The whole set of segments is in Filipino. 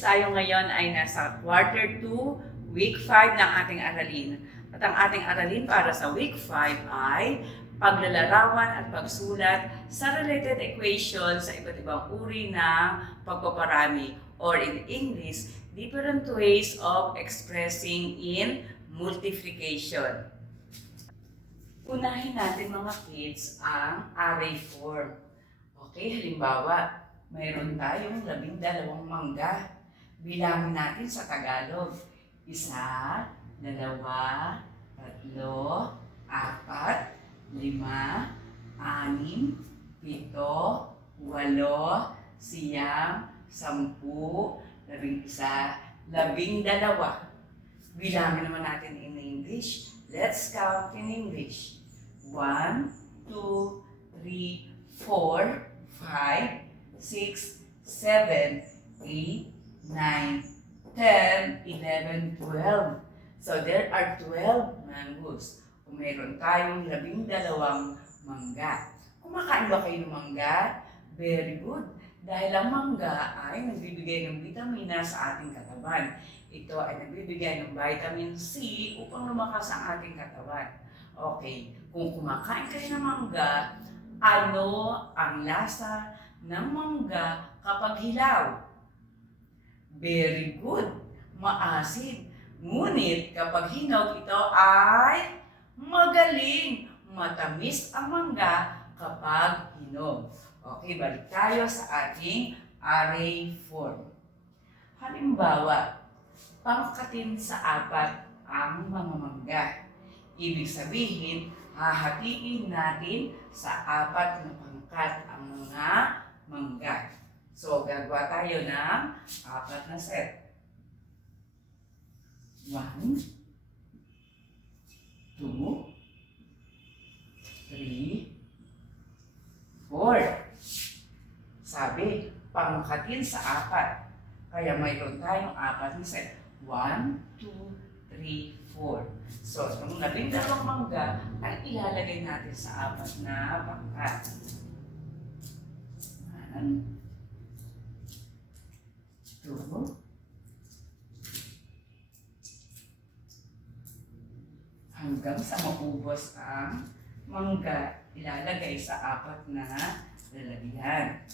tayo ngayon ay nasa quarter 2, week 5 ng ating aralin. At ang ating aralin para sa week 5 ay paglalarawan at pagsulat sa related equations sa iba't ibang uri ng pagpaparami or in English, different ways of expressing in multiplication. Unahin natin mga kids ang array form. Okay, halimbawa, mayroon tayong labing dalawang mangga. Bilangin natin sa Tagalog. Isa, dalawa, tatlo, apat, lima, anim, pito, walo, siyam, sampu, labing isa, labing dalawa. Bilangin naman natin in English. Let's count in English. One, two, three, four, five, six, seven, eight, nine, ten, eleven, twelve. So there are 12 mangoes. Kung meron tayong labing dalawang mangga. Kumakain ba kayo ng mangga? Very good. Dahil ang mangga ay nagbibigay ng vitamina sa ating katawan. Ito ay nagbibigay ng vitamin C upang lumakas ang ating katawan. Okay, kung kumakain kayo ng mangga, ano ang lasa ng mangga kapag hilaw? Very good. Maasid. Ngunit kapag hinog ito ay magaling. Matamis ang mangga kapag hinog. Okay, balik tayo sa ating array form. Halimbawa, pangkatin sa apat ang mga mangga. Ibig sabihin, hahatiin natin sa apat na pangkat ang mga mangga. So, gagawa tayo ng apat na set. One, two, three, four. Sabi, pangkatin sa apat. Kaya mayroon tayong apat na set. One, two, three, four. So, itong labing dalawang mangga ay ilalagay natin sa apat na pangkat. One, two, hanggang sa maubos ang mangga ilalagay sa apat na lalagyan.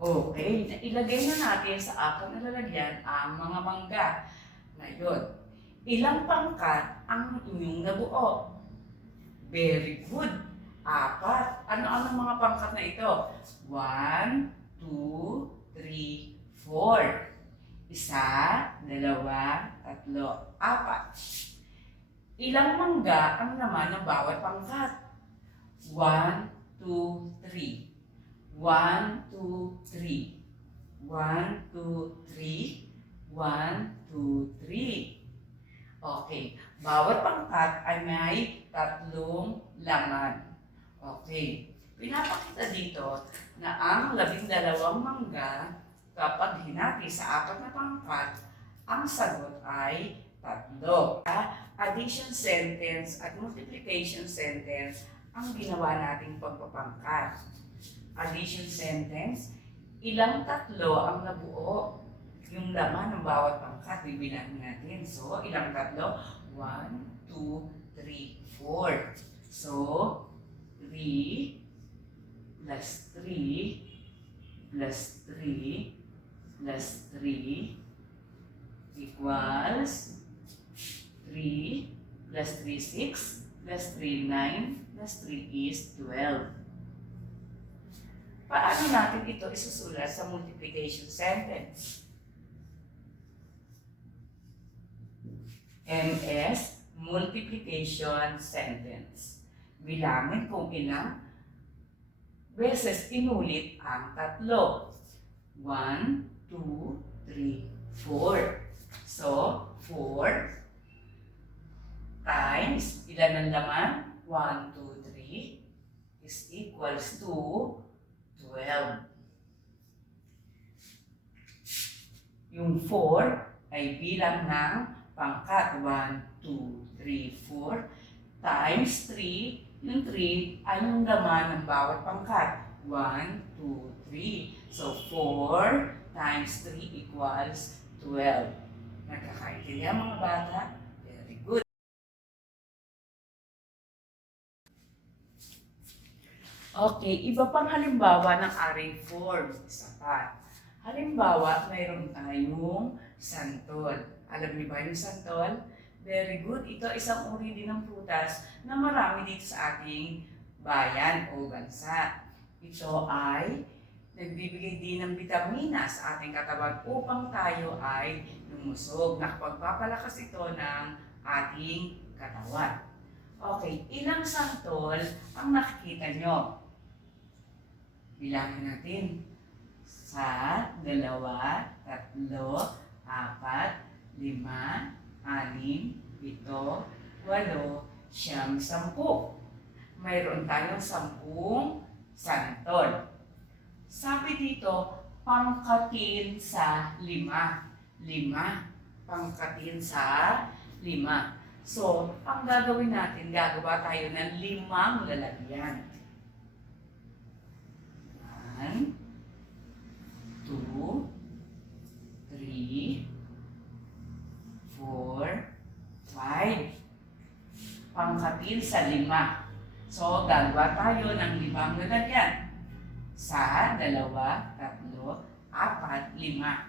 Okay, ilagay na natin sa apat na lalagyan ang mga mangga. Ngayon, ilang pangkat ang inyong nabuo? Very good. Apat. Ano-ano mga pangkat na ito? One, two, three, four. Isa, dalawa, tatlo, apat. Ilang mangga ang naman ng bawat pangkat? One, two, three. One, two, three. One, two, three. One, two, three. Okay. Bawat pangkat ay may tatlong laman. Okay. Pinapakita dito na ang labing dalawang mangga kapag hinati sa apat na pangkat, ang sagot ay tatlo. Addition sentence at multiplication sentence ang ginawa nating pagpapangkat addition sentence, ilang tatlo ang nabuo yung laman ng bawat pangkat, bibilangin natin. So, ilang tatlo? 1, 2, 3, 4. So, 3 plus 3 plus 3 plus 3 equals 3 plus 3, 6 plus 3, 9 plus 3 is 12. Paano natin ito isusulat sa multiplication sentence? MS, multiplication sentence. Bilangin kung ilang beses inulit ang tatlo. 1, 2, 3, 4. So, 4 times, ilan ang laman? 1, 2, 3. is equals to 12. Yung 4 ay bilang ng pangkat 1, 2, 3, 4 times 3. Yung 3 ay yung laman ng bawat pangkat. 1, 2, 3. So 4 times 3 equals 12. Nagkakaintindihan mga bata? Okay, iba pang halimbawa ng array form. Isa pa. Halimbawa, mayroon tayong santol. Alam niyo ba yung santol? Very good. Ito isang uri din ng prutas na marami dito sa ating bayan o bansa. Ito ay nagbibigay din ng bitamina sa ating katawan upang tayo ay lumusog. Nakapagpapalakas ito ng ating katawan. Okay, ilang santol ang nakikita nyo? Bilangin natin. Sa, dalawa, tatlo, apat, lima, anim, pito, walo, siyam, sampu. Mayroon tayong sampung santol. Sabi dito, pangkatin sa lima. Lima. Pangkatin sa lima. So, ang gagawin natin, gagawa tayo ng limang lalagyan. One, two, three, four, five. Pangkatin sa lima. So, gagawa tayo ng limang lalagyan. Sa dalawa, tatlo, apat, lima.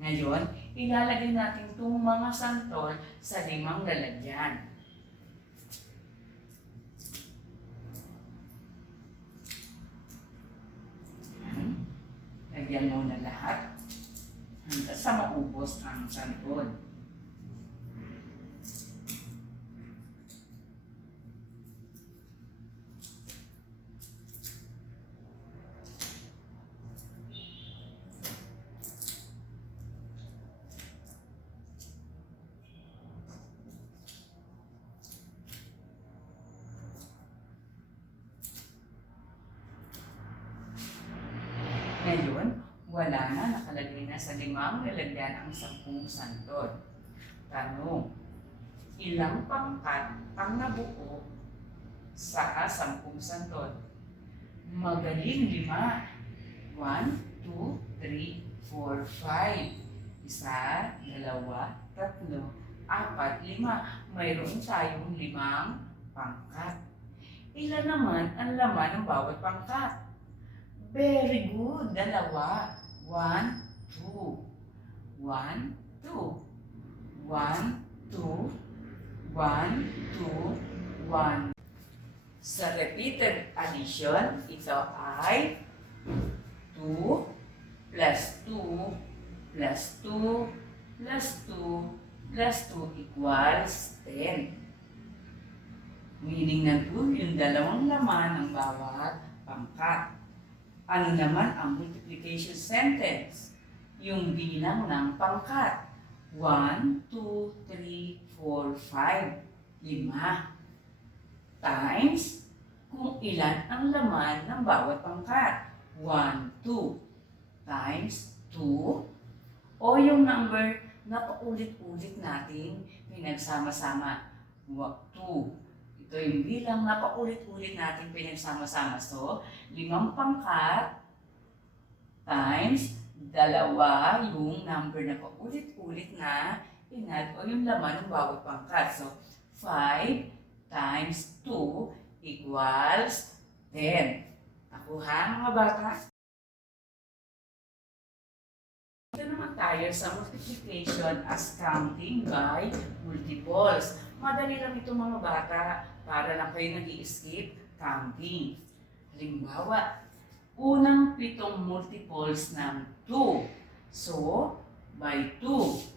Ngayon, ilalagay natin itong mga santol sa limang lalagyan. Lagyan mo na lahat hanggang sa maubos ang santol. Ngayon, wala na, nakalagay na sa limang lalagyan ang sampung santol. Tanong, ilang pangkat ang nabuo sa sampung santol? Magaling lima. One, two, three, four, five. Isa, dalawa, tatlo, apat, lima. Mayroon tayong limang pangkat. Ilan naman ang laman ng bawat pangkat? Very good. Dalawa. One, two. One, two. One, two. One, two, one. Sa repeated addition, ito ay 2 plus 2 plus 2 plus 2 plus 2 equals 10. Meaning na 2 yung dalawang laman ng bawat pangkat. Ano naman ang multiplication sentence? Yung bilang ng pangkat. 1, 2, 3, 4, 5, 5. Times kung ilan ang laman ng bawat pangkat. 1, 2 times 2 o yung number na paulit-ulit natin pinagsama-sama. 2. Ito yung bilang na paulit-ulit natin pinagsama-sama. So, limang pangkat times dalawa yung number na paulit-ulit na inad o yung laman ng bawat pangkat. So, 5 times 2 equals 10. Nakuha mga bata? Ito naman tayo sa multiplication as counting by multiples. Madali lang ito mga bata para lang kayo nag skip counting. Halimbawa, unang pitong multiples ng 2. So, by 2.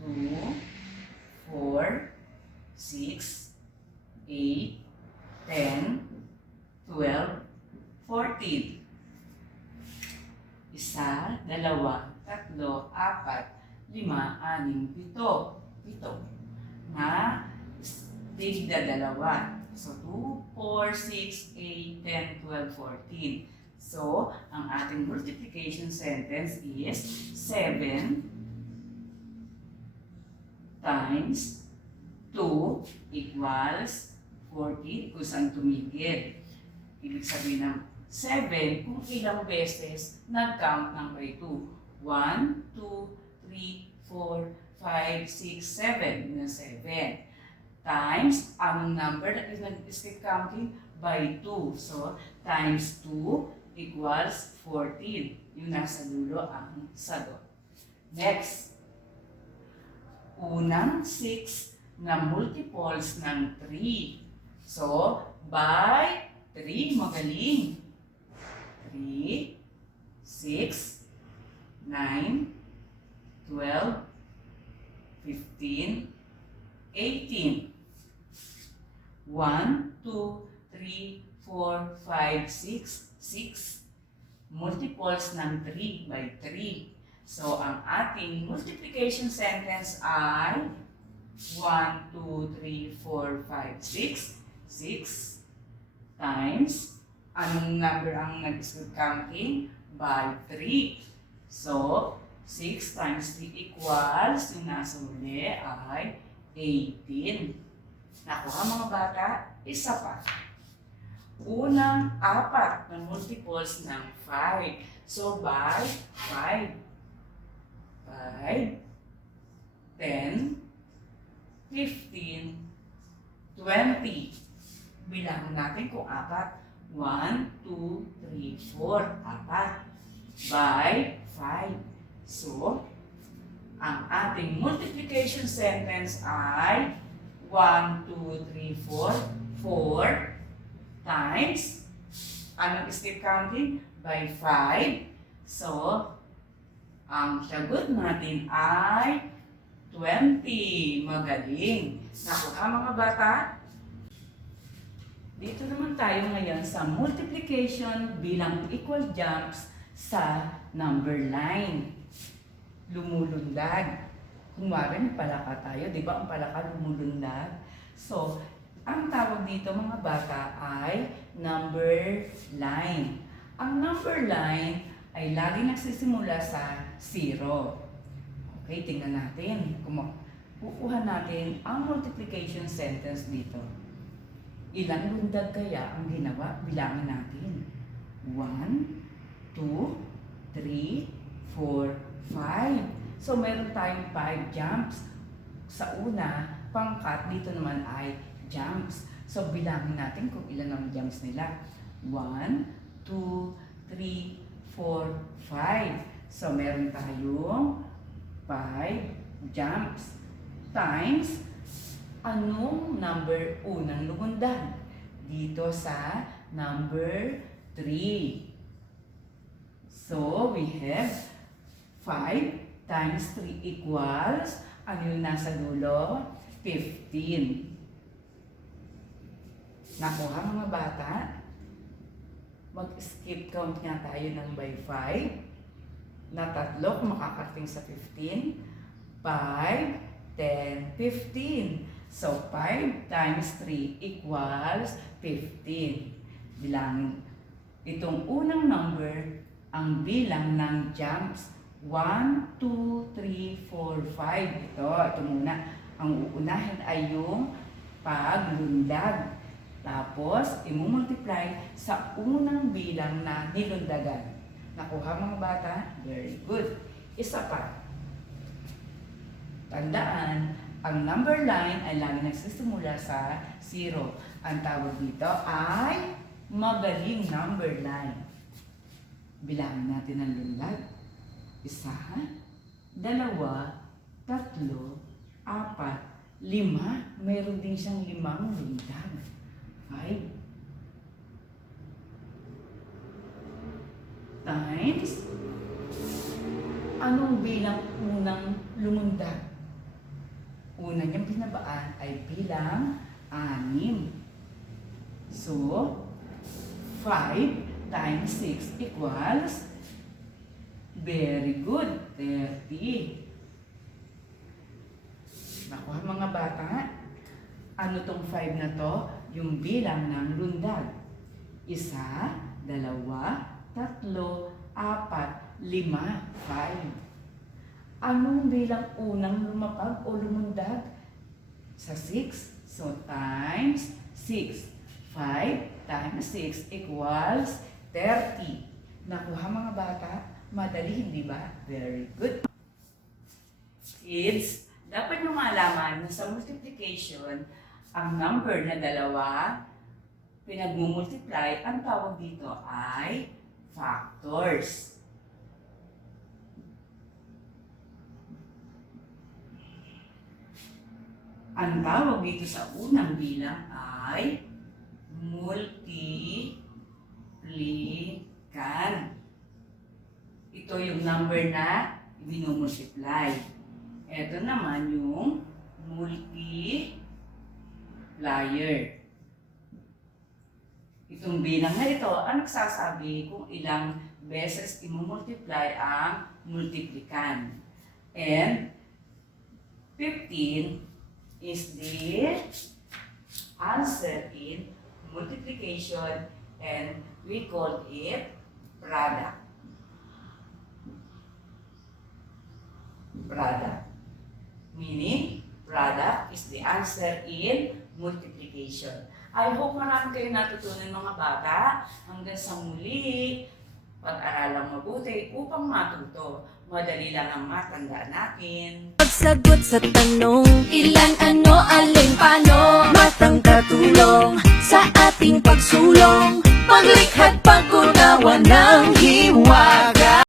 2, 4, 6, 8, 10, 12, 14. Isa, dalawa, tatlo, apat, lima, anim, pito. Pito. Na tigda dalawa. So, 2, 4, 6, 8, 10, 12, 14. So, ang ating multiplication sentence is 7 times 2 equals 40 kung saan tumigil. Ibig sabihin ng 7 kung ilang beses nag-count ng by 2. 1, 2, 3, 4, 5, 6, 7. Yun ang 7. Times, ang number that is nag-skip counting by 2. So, times 2 equals 14. Yung nasa dulo ang sagot. Next. Unang 6 na multiples ng 3. So, by 3, magaling. 3, 6, 9, 12, 15, 18. 1, 2, 3, 4, 5, 6, 6. Multiples ng 3 by 3. So, ang ating multiplication sentence ay 1, 2, 3, 4, 5, 6. 6 times, anong number ang nag-skip counting? By 3. So, 6 times 3 equals, yung nasa uli ay 18. Nakuha mga bata, isa pa. Unang apat na multiples ng 5. So, by 5. 5, 10, 15, 20. Bilangin natin kung apat. 1, 2, 3, 4. Apat. By 5. So, ang ating multiplication sentence ay 1, 2, 3, 4. 4 times, anong step counting? By 5. So, ang sagot natin ay 20. Magaling. Nakuha mga bata? Dito naman tayo ngayon sa multiplication bilang equal jumps sa number line. Lumulundag. Kunwari, palaka tayo, di ba? Ang palaka lumulundag. So, ang tawag dito mga bata ay number line. Ang number line ay lagi nagsisimula sa zero. Okay, tingnan natin. Kung kukuha natin ang multiplication sentence dito. Ilang lundag kaya ang ginawa? Bilangin natin. 1, 2, 3, 4, 5. So, meron tayong 5 jumps. Sa una, pangkat dito naman ay jumps. So, bilangin natin kung ilan ang jumps nila. 1, 2, 3, 4, 5. So, meron tayong 5 jumps times anong number unang lumundag? Dito sa number 3. So, we have 5 times 3 equals, ano yung nasa dulo? 15. Nakuha mga bata? Mag-skip count nga tayo ng by 5. Na tatlo kung makakarating sa 15. 5, 10, 15. So, 5 times 3 equals 15. Bilangin. Itong unang number, ang bilang ng jumps, 1, 2, 3, 4, 5. Ito, ito muna. Ang uunahin ay yung paglundag. Tapos, imumultiply sa unang bilang na nilundagan. Nakuha mga bata? Very good. Isa pa. Tandaan, ang number line ay lagi nagsisimula sa zero. Ang tawag dito ay magaling number line. Bilangin natin ang lundag. Isa, dalawa, tatlo, apat, lima. Mayroon din siyang limang lundag. Five. Times. Anong bilang unang lumundag? Una niyang binabaan ay bilang anim. So, 5 times 6 equals very good, 30. Nakuha mga bata, ano tong 5 na to? yung bilang ng lundag. Isa, dalawa, tatlo, apat, lima, five. Anong bilang unang lumapag o lumundag? Sa 6. So, times 6. 5 times 6 equals 30. Nakuha mga bata? Madali, hindi ba? Very good. Kids, dapat nyo malaman na sa multiplication, ang number na dalawa, pinagmumultiply, ang tawag dito ay factors. Ang tawag dito sa unang bilang ay multiplican. Ito yung number na minumultiply. Ito naman yung multiplier. Itong bilang na ito, ang nagsasabi kung ilang beses imumultiply ang multiplican. And 15 is the answer in multiplication and we call it product. Product. Meaning, product is the answer in multiplication. I hope marami kayo natutunan mga bata. Hanggang sa muli, pag-aralang mabuti upang matuto. Madali lang ang matandaan natin. Pagsagot sa tanong, ilan, ano, alin, paano Matang katulong sa ating pagsulong Paglikhad pag-unawa ng hiwaga